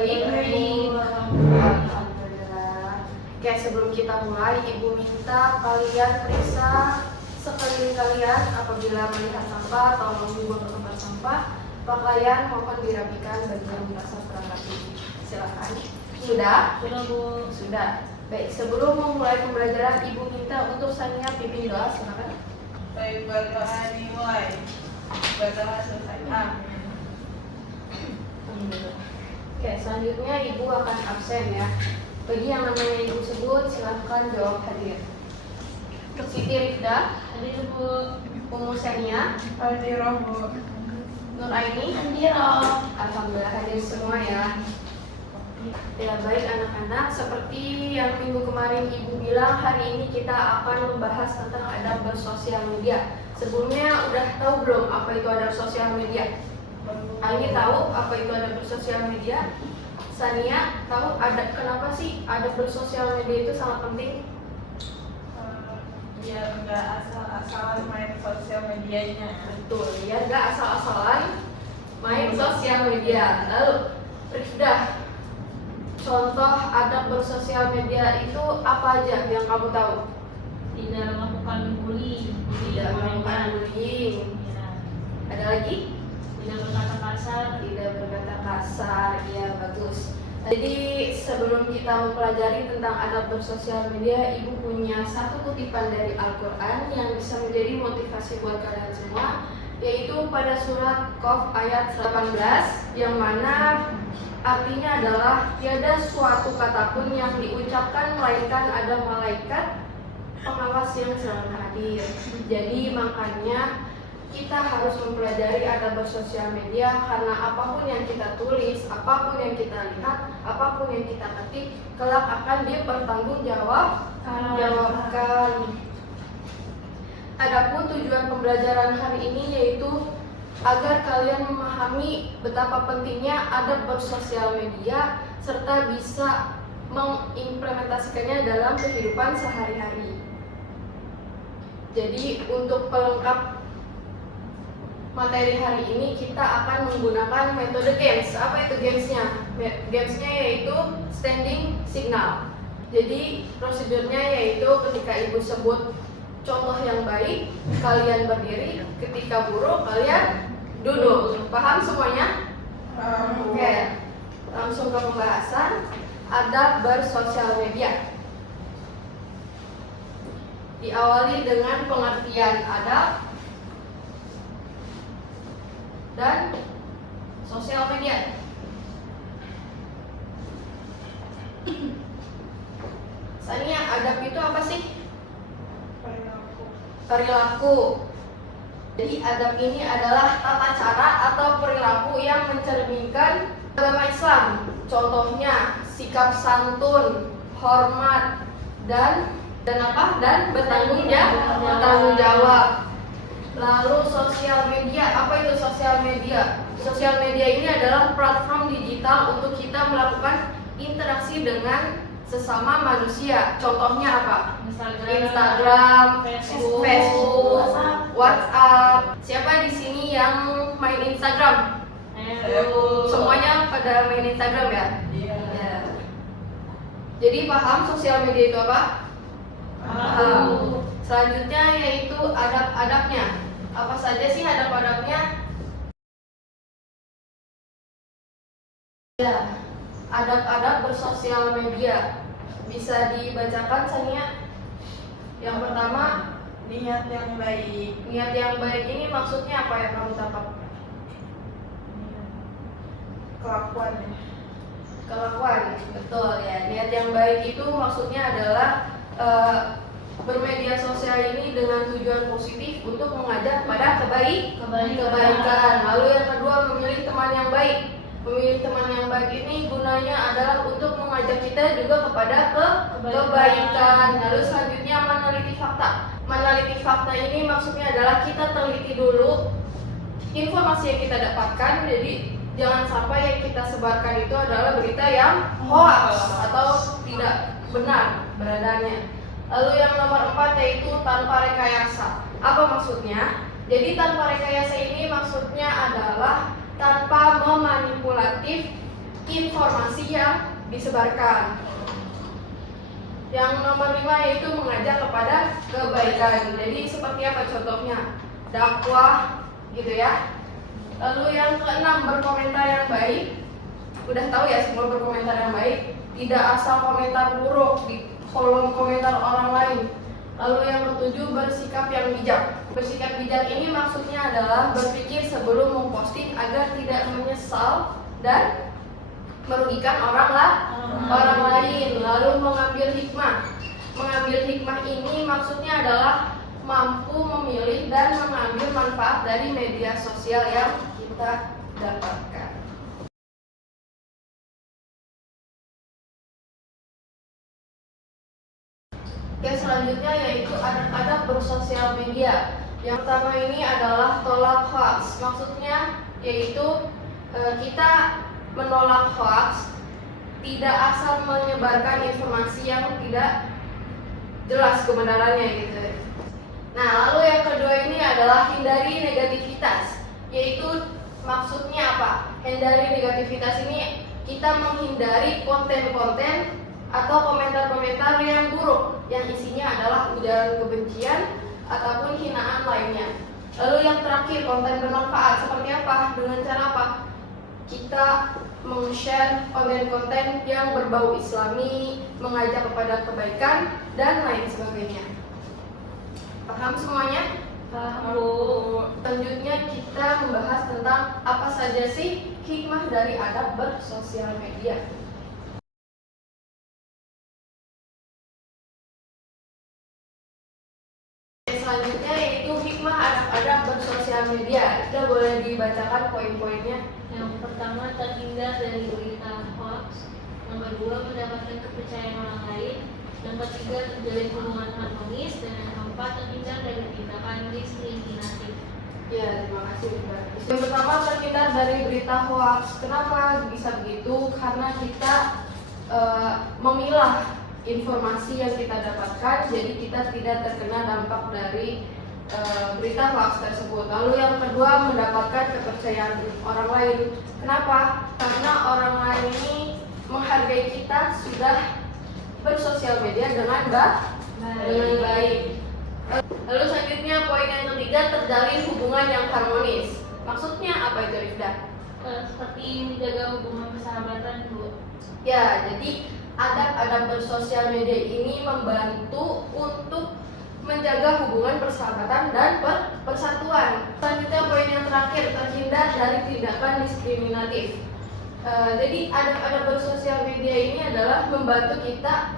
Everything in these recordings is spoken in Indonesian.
Baik. Alhamdulillah. Oke, sebelum kita mulai, Ibu minta kalian periksa sekeliling kalian. Apabila melihat sampah, tolong dibuang ke tempat sampah. Pakaian mohon dirapikan bagi yang merasa kurang rapi. Silakan. Sudah? Sudah, Bu. Sudah. Baik, sebelum memulai pembelajaran, Ibu minta untuk Sania pimpin doa. Silakan. Baik, berdoa dimulai. Berdoa selesai. Amin. Oke, selanjutnya Ibu akan absen ya. Bagi yang namanya Ibu sebut, silahkan jawab hadir. Siti Rifda, Hadir, Bu. Umu Sania, Hadiroh, Bu. Nur Aini, Hadir. alhamdulillah hadir semua ya. Ya baik anak-anak, seperti yang minggu kemarin Ibu bilang, hari ini kita akan membahas tentang adab bersosial media. Sebelumnya udah tahu belum apa itu adab sosial media? Aini tahu apa itu adab bersosial media? Sania tahu kenapa sih adab bersosial media itu sangat penting? Biar nggak asal-asalan main sosial medianya. Betul, ya nggak asal-asalan main sosial media. Lalu Rifda, contoh adab bersosial media itu apa aja yang kamu tahu? Tidak melakukan bullying. Tidak melakukan bullying. Ya. Ada lagi? Tidak berkata kasar. Tidak berkata kasar. Ya bagus. Jadi sebelum kita mempelajari tentang adab bersosial media, Ibu punya satu kutipan dari Al-Quran yang bisa menjadi motivasi buat kalian semua, yaitu pada surat Qaf ayat 18, yang mana artinya adalah tiada suatu kata pun yang diucapkan melainkan ada malaikat pengawas yang selalu hadir. Jadi makanya kita harus mempelajari adab bersosial media, karena apapun yang kita tulis, apapun yang kita lihat, apapun yang kita ketik, kelak akan dipertanggungjawabkan. Adapun tujuan pembelajaran hari ini yaitu agar kalian memahami betapa pentingnya adab bersosial media serta bisa mengimplementasikannya dalam kehidupan sehari-hari. Jadi untuk pelengkap materi hari ini kita akan menggunakan metode games. Apa itu gamesnya? Gamesnya yaitu standing signal. Jadi prosedurnya yaitu ketika Ibu sebut contoh yang baik, kalian berdiri. Ketika buruk, kalian duduk. Paham semuanya? Oke. Langsung ke pembahasan adab bersosial media. Diawali dengan pengertian adab dan sosial media. Sania, adab itu apa sih? Perilaku. Jadi adab ini adalah tata cara atau perilaku yang mencerminkan agama Islam. Contohnya sikap santun, hormat, dan bertanggung jawab. Lalu sosial media, apa itu sosial media? Sosial media ini adalah platform digital untuk kita melakukan interaksi dengan sesama manusia. Contohnya apa? Instagram, Facebook, WhatsApp. Siapa di sini yang main Instagram? Semuanya pada main Instagram ya? Iya. Ya. Jadi paham sosial media itu apa? Paham. Selanjutnya yaitu adab-adabnya. Apa saja sih adab-adabnya? Ya, adab-adab bersosial media. Bisa dibacakan Sania? Yang pertama, Niat yang baik. niat yang baik ini maksudnya apa yang kamu tangkap? Kelakuan ya. Kelakuan, betul ya. Niat yang baik itu maksudnya adalah bermedia sosial ini dengan tujuan positif untuk mengajak pada kebaikan. Lalu yang kedua, memilih teman yang baik. Memilih teman yang baik ini gunanya adalah untuk mengajak kita juga kepada kebaikan. Lalu selanjutnya meneliti fakta. Meneliti fakta ini maksudnya adalah kita teliti dulu informasi yang kita dapatkan. Jadi jangan sampai yang kita sebarkan itu adalah berita yang hoax atau tidak benar beradanya. Lalu yang nomor 4 yaitu tanpa rekayasa. Apa maksudnya? Jadi tanpa rekayasa ini maksudnya adalah tanpa memanipulatif informasi yang disebarkan. Yang nomor 5 yaitu mengajak kepada kebaikan. Jadi seperti apa contohnya? Dakwah gitu ya. Lalu yang keenam, berkomentar yang baik. Udah tahu ya semua berkomentar yang baik. Tidak asal komentar buruk di kolom komentar orang lain. Lalu yang ketujuh, bersikap yang bijak. Bersikap bijak ini maksudnya adalah berpikir sebelum memposting agar tidak menyesal dan merugikan orang lain. Lalu mengambil hikmah. Mengambil hikmah ini maksudnya adalah mampu memilih dan mengambil manfaat dari media sosial yang kita dapatkan. Oke, selanjutnya yaitu adab bersosial media. Yang pertama ini adalah tolak hoax. Maksudnya yaitu kita menolak hoax, tidak asal menyebarkan informasi yang tidak jelas kebenarannya gitu. Nah, lalu yang kedua ini adalah hindari negativitas. Yaitu maksudnya apa? Hindari negativitas ini kita menghindari konten-konten atau komentar-komentar yang buruk yang isinya adalah ujaran kebencian ataupun hinaan lainnya. Lalu yang terakhir, konten bermanfaat. Seperti apa? Dengan cara apa? Kita meng-share konten-konten yang berbau islami, mengajak kepada kebaikan, dan lain sebagainya. Paham semuanya? Paham. Selanjutnya kita membahas tentang apa saja sih hikmah dari adab bersosial media. Selanjutnya yaitu hikmah adab bersosial media. Kita boleh dibacakan poin-poinnya. Yang pertama, terhindar dari berita hoax. Yang kedua, mendapatkan kepercayaan orang lain. Yang ketiga, terjalin hubungan harmonis. Dan yang keempat, terhindar dari tindakan diskriminatif. Ya, terima kasih. Yang pertama, terhindar dari berita hoax. Kenapa bisa begitu? Karena kita memilah informasi yang kita dapatkan, jadi kita tidak terkena dampak dari berita hoax tersebut. Lalu yang kedua, mendapatkan kepercayaan orang lain. Kenapa? Karena orang lain ini menghargai kita sudah bersosial media dengan baik. Lalu selanjutnya poin yang ketiga, terjalin hubungan yang harmonis. Maksudnya apa itu, Rifda? Seperti menjaga hubungan persahabatan, Bu. Ya, jadi adab-adab bersosial media ini membantu untuk menjaga hubungan persahabatan dan persatuan. Selanjutnya poin yang terakhir, terhindar dari tindakan diskriminatif. Jadi adab-adab bersosial media ini adalah membantu kita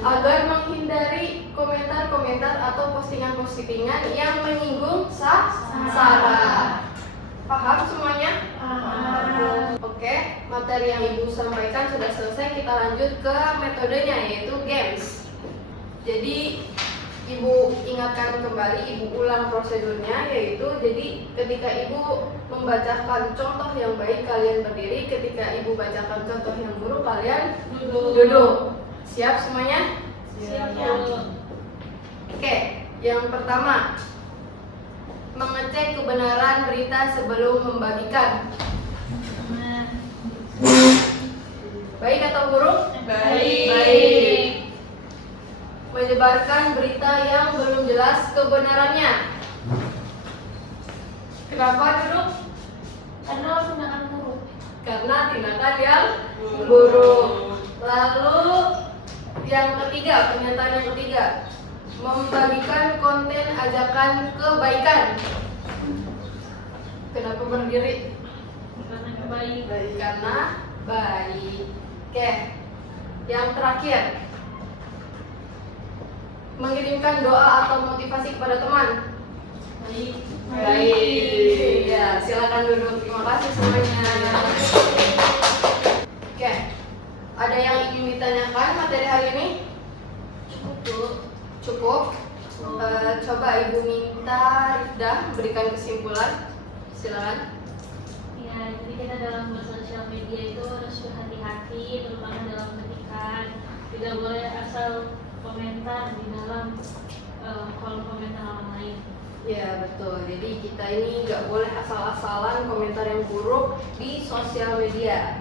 agar menghindari komentar-komentar atau postingan-postingan yang menyinggung sara. Paham semuanya? Oke, materi yang Ibu sampaikan sudah selesai. Kita lanjut ke metodenya, yaitu games. Jadi Ibu ingatkan kembali, Ibu ulang prosedurnya, yaitu jadi ketika Ibu membacakan contoh yang baik, kalian berdiri. Ketika Ibu bacakan contoh yang buruk, kalian duduk. Siap semuanya? Siap. Oke, yang pertama, mengecek kebenaran berita sebelum membagikan. Baik atau buruk? Baik. Menyebarkan berita yang belum jelas kebenarannya. Kenapa duduk? Karena tindakan buruk. Karena tindakan yang buruk. Lalu yang ketiga, pernyataan yang ketiga, membagikan konten ajakan kebaikan. Kenapa berdiri? Karena baik. Karena baik. Oke. Yang terakhir, mengirimkan doa atau motivasi kepada teman. Baik. Ya, silakan duduk. Terima kasih semuanya. Oke. Ada yang ingin ditanyakan materi hari ini? Cukup. Coba Ibu minta Rifda berikan kesimpulan. Silakan. Ya, jadi kita dalam bersosial media itu harus berhati-hati, terutama dalam ketikan. Tidak boleh asal komentar di dalam kolom komentar orang lain. Ya, betul. Jadi kita ini nggak boleh asal-asalan komentar yang buruk di sosial media.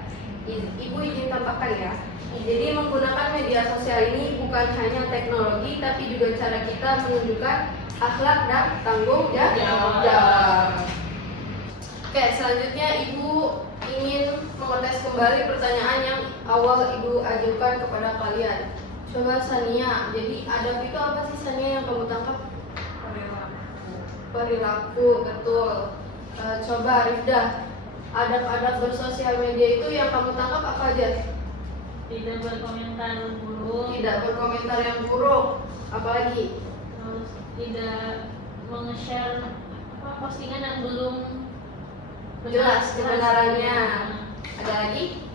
Ibu izin tambahkan ya. Jadi menggunakan media sosial ini bukan hanya teknologi, tapi juga cara kita menunjukkan akhlak dan tanggung jawab. Oke, selanjutnya Ibu ingin mengetes kembali pertanyaan yang awal Ibu ajukan kepada kalian. Coba Sania, jadi adab itu apa sih Sania yang kamu tangkap? Perilaku, betul. Coba Rifda, adab-adab bersosial media itu yang kamu tangkap apa aja? Tidak berkomentar buruk. Tidak berkomentar yang buruk. Apalagi? Terus tidak menge-share postingan yang belum Jelas kebenarannya. Ada lagi?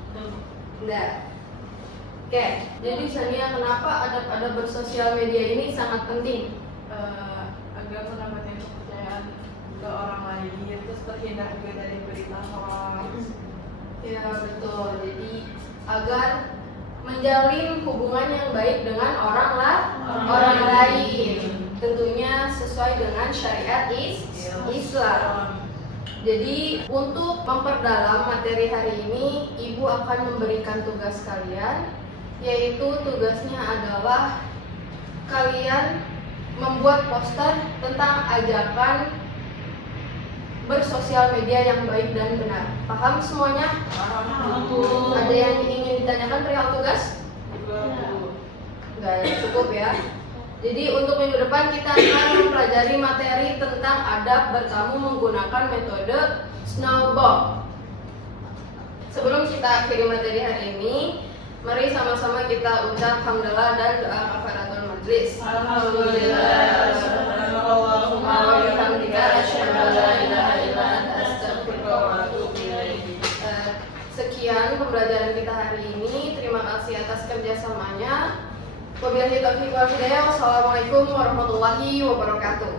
Enggak. Oke, jadi Sania, kenapa adab-adab bersosial media ini sangat penting? Agar mendapatkan kepercayaan ke orang lain, terus terhindar juga dari berita hoax. Ya betul. Jadi agar menjalin hubungan yang baik dengan orang lain, tentunya sesuai dengan syariat Islam. Jadi untuk memperdalam materi hari ini, Ibu akan memberikan tugas kalian, yaitu tugasnya adalah kalian membuat poster tentang ajakan bersosial media yang baik dan benar. Paham semuanya? Ada yang ingin ditanyakan perihal tugas? Enggak, cukup ya. Jadi untuk minggu depan kita akan mempelajari materi tentang adab bertamu menggunakan metode snowball. Sebelum kita akhiri materi hari ini, mari sama-sama kita ucap hamdalah dan doa kafaratul majlis. Allahumma wa bihamdika asyhadu an la ilaha illa anta astaghfiruka wa atubu ilaik. Sekian pembelajaran kita hari ini. Terima kasih atas kerjasamanya. Wabillahi taufiq wal hidayah. Wassalamualaikum warahmatullahi wabarakatuh.